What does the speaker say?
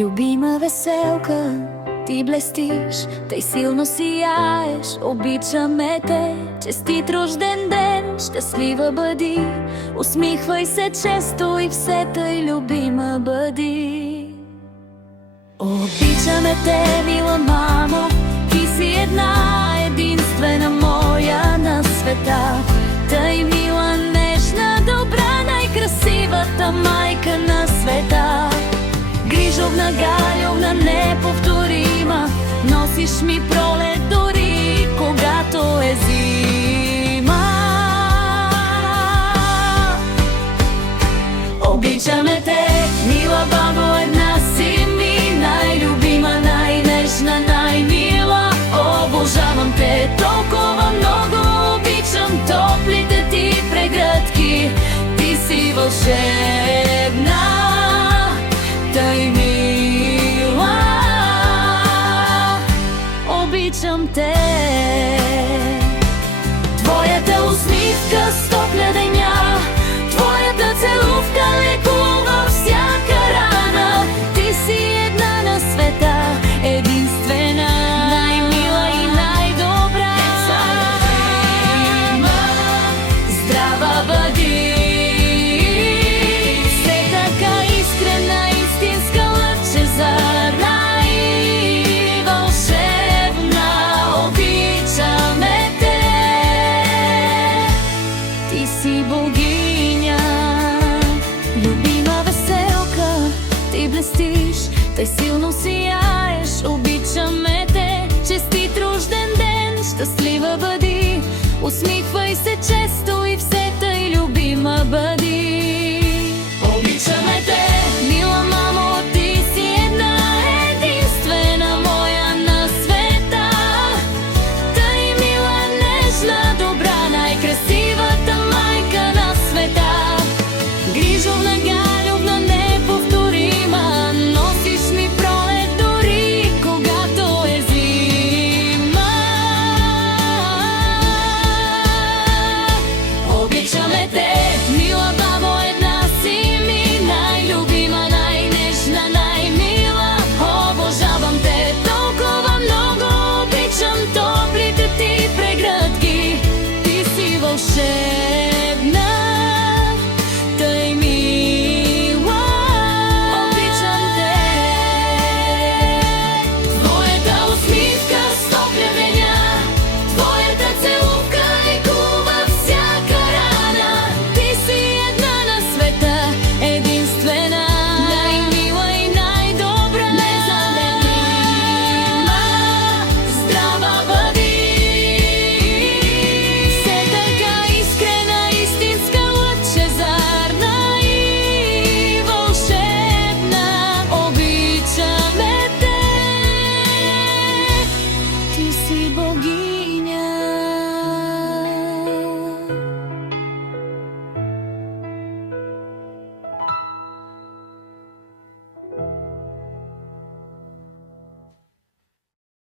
Любима веселка, ти блестиш, тъй силно сияеш. Обичаме те, честит рожден ден, щастлива бъди. Усмихвай се често и все тъй любима бъди. Обичаме те, мила мамо, ти си една единствена моя на света. Тъй мила, нежна, добра, най-красивата майка на света. Грижовна, галювна, неповторима, носиш ми пролет дори когато е зима. Обичаме те, мила бабо, една си ми, най-любима, най-нежна, най-мила. Обожавам те толкова много, обичам топлите ти прегръдки. Ти си вълшебна, тъй мила, обичам те. Твоята усмивка стопля деня, твоята целувка лекува всяка рана. Ти си една на света, единствена, най-мила и най-добра. Здрава бъди, си богиня. Любима веселка, ти блестиш, тъй силно сияеш. Обичаме те, честит рожден ден, щастлива бъди. Усмихвай се